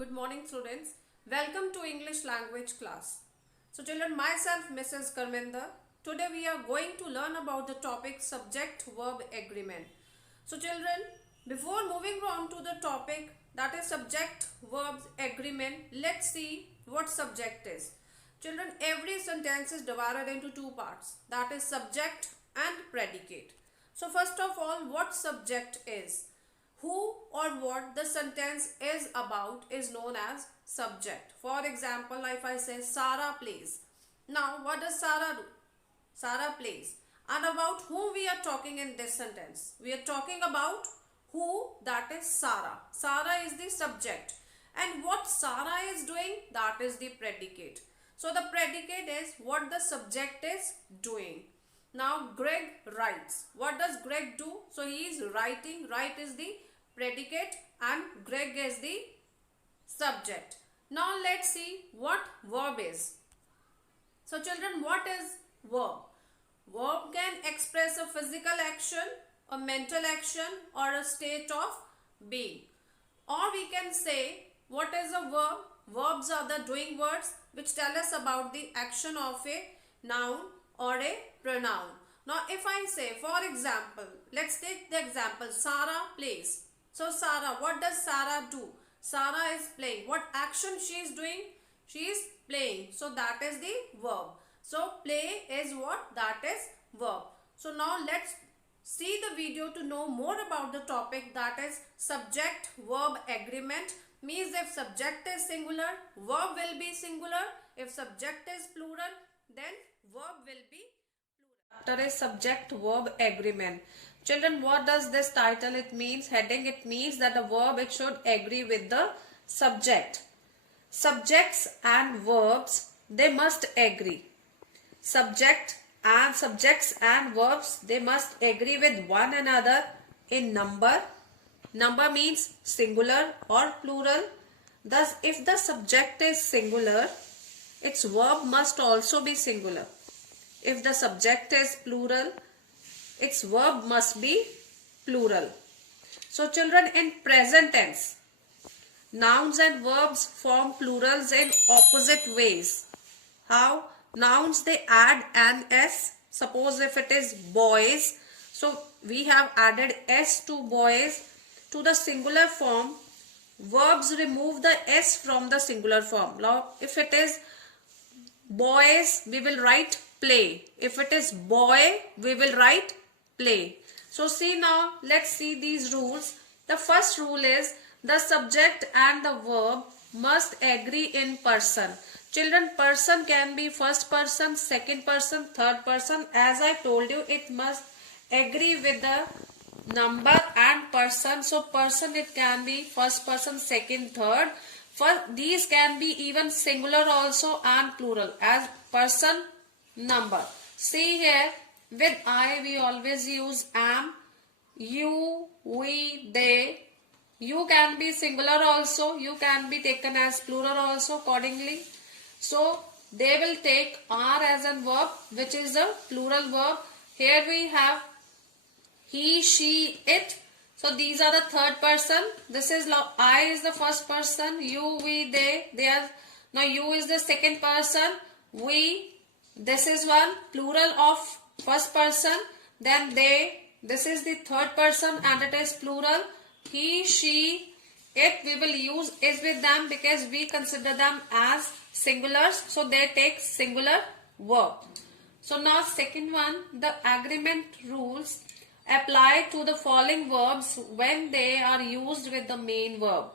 Good morning students. Welcome to English language class. So children, myself Mrs. Karminder. Today we are going to learn about the topic subject verb agreement. So children, before moving on to the topic that is subject verbs agreement, let's see what subject is. Children, every sentence is divided into two parts, that is subject and predicate. So first of all, what subject is? Who or what the sentence is about is known as subject. For example, if I say Sarah plays. Now, what does Sarah do? Sarah plays. And about whom we are talking in this sentence? We are talking about who, that is Sarah. Sarah is the subject. And what Sarah is doing, that is the predicate. So the predicate is what the subject is doing. Now Greg writes. What does Greg do? So he is writing. Write is the predicate and Greg is the subject. Now let's see what verb is. So children, what is verb? Verb can express a physical action, a mental action or a state of being. Or we can say what is a verb? Verbs are the doing words which tell us about the action of a noun or a pronoun. Now if I say, for example, let's take the example Sarah plays. So Sarah, what does Sarah do? Sarah is playing. What action she is doing? She is playing. So that is the verb. So play is what? That is verb. So now let's see the video to know more about the topic, that is subject verb agreement. Means if subject is singular, verb will be singular. If subject is plural, then verb will be plural. Chapter is subject verb agreement. Children, what does this title it means? Heading, it means that the verb it should agree with the subject. Subjects and verbs, they must agree. Subjects and verbs, they must agree with one another in number. Number means singular or plural. Thus, if the subject is singular, its verb must also be singular. If the subject is plural, its verb must be plural. So children, in present tense, nouns and verbs form plurals in opposite ways. How? Nouns, they add an S. Suppose if it is boys, so we have added S to boys to the singular form. Verbs remove the S from the singular form. Now if it is boys, we will write play. If it is boy, we will write play. So see now, let's see these rules. The first rule is the subject and the verb must agree in person. Children, person can be first person, second person, third person. As I told you, it must agree with the number and person. So person, it can be first person, second, third. These can be even singular also and plural as person, number. See here, with I we always use am, you, we, they. You can be singular also, you can be taken as plural also accordingly. So they will take are as a verb, which is a plural verb. Here we have he, she, it. So these are the third person. This is I is the first person. You, we, they are. Now you is the second person. We. This is one plural of first person. Then they. This is the third person and it is plural. He, she, it. We will use is with them because we consider them as singulars. So they take singular verb. So now second one, the agreement rules apply to the following verbs when they are used with the main verb.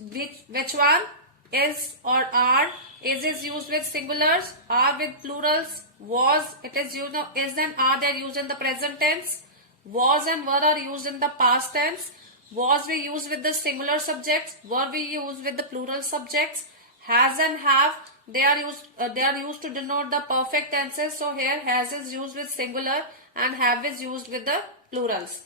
Which one? Is or are. Is used with singulars, are with plurals. Was, it is used, is and are, they are used in the present tense. Was and were are used in the past tense. Was we use with the singular subjects, were we use with the plural subjects. Has and have, they are used to denote the perfect tenses. So here has is used with singular and have is used with the plurals.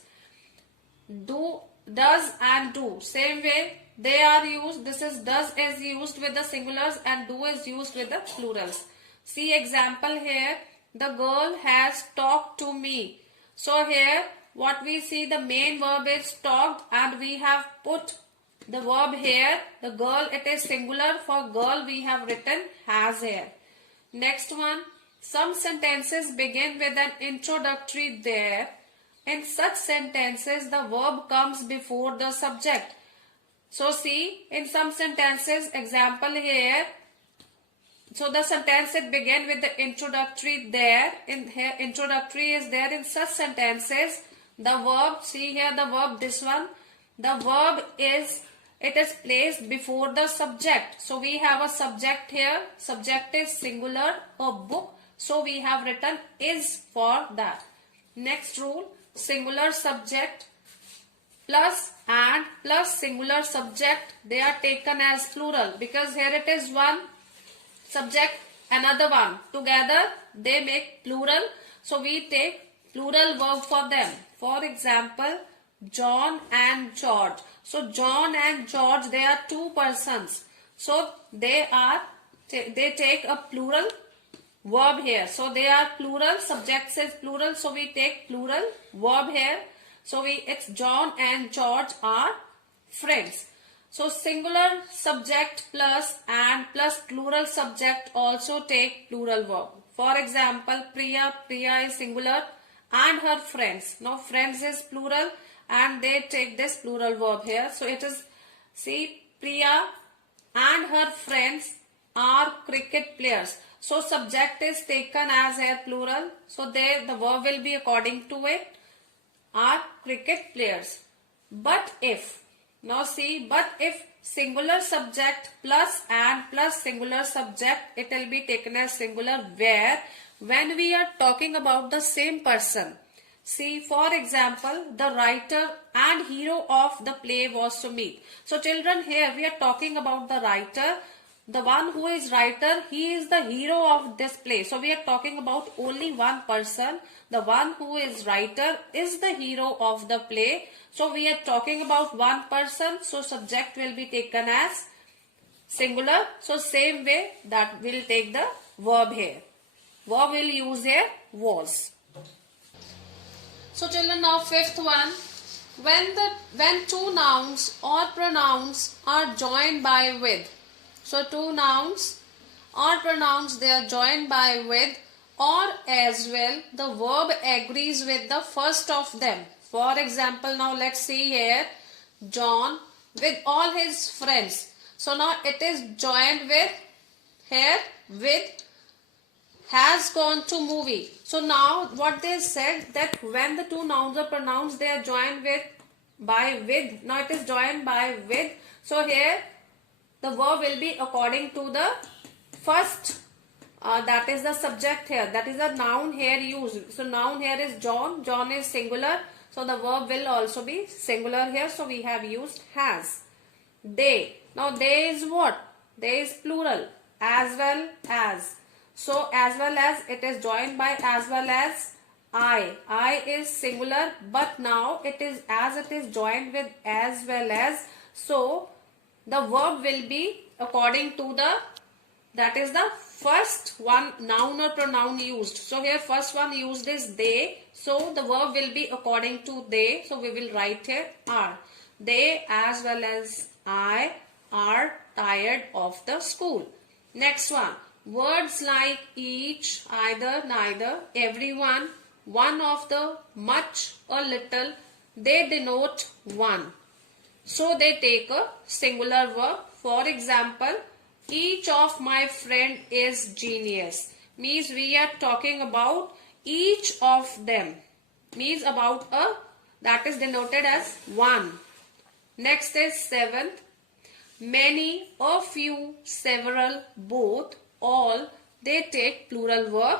Do, does and do, same way they are used. This is does is used with the singulars and do is used with the plurals. See example here, the girl has talked to me. So here what we see, the main verb is talked and we have put The verb here, the girl, it is singular. For girl we have written has here. Next one, some sentences begin with an introductory there. In such sentences, the verb comes before the subject. So see, in some sentences, example here, so the sentence it begin with the introductory there. In here, introductory is there. In such sentences, the verb, see here the verb, this one, the verb is, it is placed before the subject. So we have a subject here. Subject is singular, a book. So we have written is for that. Next rule, singular subject plus and plus singular subject, they are taken as plural because here it is one subject, another one. Together they make plural. So we take plural verb for them. For example, John and George. So John and George, they are two persons. So they take a plural verb here. So they are plural, subject says plural. So we take plural verb here. So it's John and George are friends. So singular subject plus and plus plural subject also take plural verb. For example, Priya is singular and her friends. Now friends is plural and they take this plural verb here. So it is, see, Priya and her friends are cricket players. So subject is taken as a plural. So there the verb will be according to it, are cricket players. But if, now see, but if singular subject plus and plus singular subject, it will be taken as singular where when we are talking about the same person. See, for example, the writer and hero of the play was to meet. So children, here we are talking about the writer. The one who is writer, he is the hero of this play. So we are talking about only one person. The one who is writer is the hero of the play. So we are talking about one person. So subject will be taken as singular. So same way that will take the verb here. Verb will use here was. So children, now fifth one. When two nouns or pronouns are joined by with. So two nouns or pronouns, they are joined by with or as well, the verb agrees with the first of them. For example, now let's see here, John with all his friends. So now it is joined with here with has gone to movie. So now what they said that when the two nouns or pronouns, they are joined with by with. Now it is joined by with. So here the verb will be according to the first, that is the subject here, that is a noun here used. So noun here is John, John is singular, so the verb will also be singular here. So we have used has. They, now they is what? They is plural, as well as. So as well as, it is joined by as well as I is singular, but now it is, as it is joined with as well as, so the verb will be according to the, that is the first one noun or pronoun used. So here first one used is they. So the verb will be according to they. So we will write here are. They as well as I are tired of the school. Next one. Words like each, either, neither, everyone, one of the, much or little, they denote one. So they take a singular verb. For example, each of my friend is genius. Means we are talking about each of them. Means about a, that is denoted as one. Next is seventh. Many, a few, several, both, all, they take plural verb.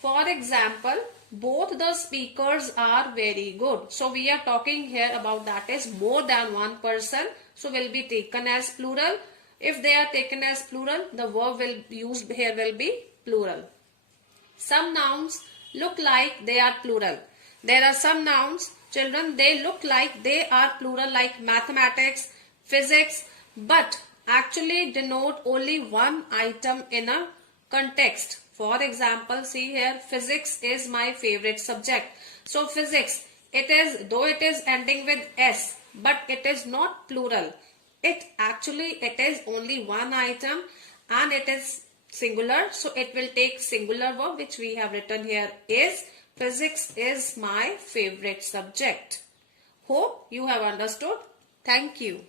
For example, both the speakers are very good. So we are talking here about, that is more than one person. So will be taken as plural. If they are taken as plural, the verb will used here will be plural. Some nouns look like they are plural. There are some nouns, children, they look like they are plural, like mathematics, physics, but actually denote only one item in a context. For example, see here, physics is my favorite subject. So physics, it is, though it is ending with S, but it is not plural. it is only one item and it is singular, so it will take singular verb, which we have written here is. Physics is my favorite subject. Hope you have understood. Thank you.